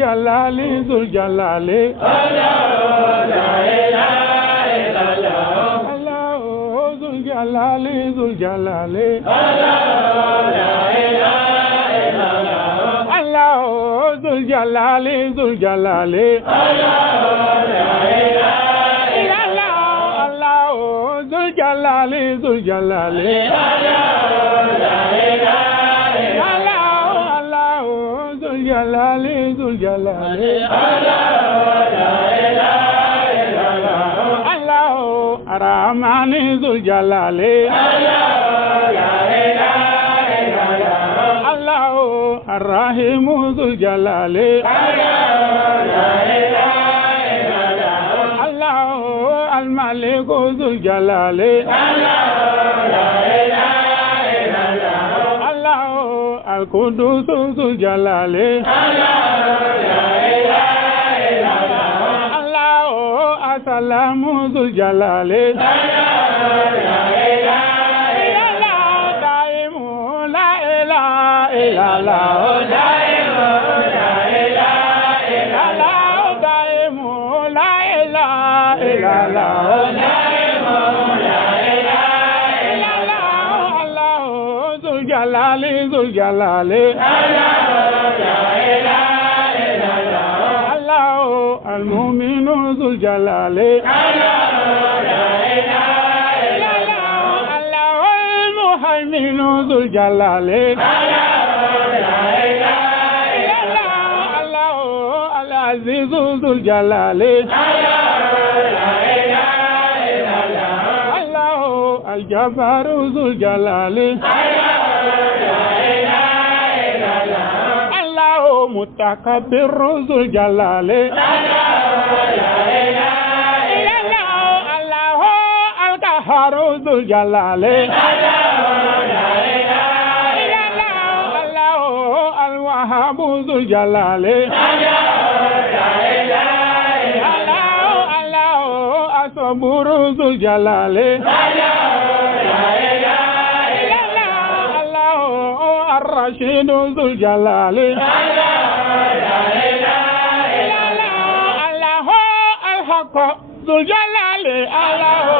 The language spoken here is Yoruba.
Jalali, Zul Jalali, Zul Jalali, Zul Jalali, Zul Jalali, Zul Jalali, Zul Jalali, Rahmani Zul Jalali, Allahu Ar-Rahimu Zul Jalali, Allahu Al-Maliku Zul Jalali, Allahu Al-Qudus Zul Jalali, Salamu Zul Jalali, Daimu la ilaha illallah, Daimu la ilaha illallah, Daimu la ilaha illallah, Daimu la ilaha illallah, Allahu Zul Jalali, Zul Jalali, Al-Mu'minu Zul Jalali, Allahu Al-Muhaiminu Zul Jalali, Allahu Al-Azizu Zul Jalali, Allahu Al-Jabbaru Zul Jalali, Allahu Mutakabbiru Zul Jalali, Allahu Al-Qahharu Zul Jalali, Allahu Al-Wahhabu Zul Jalali, Allahu As-Saburu Zul Jalali, Allahu Ar-Rashidu Zul Jalali, Zul Jalali, Allahu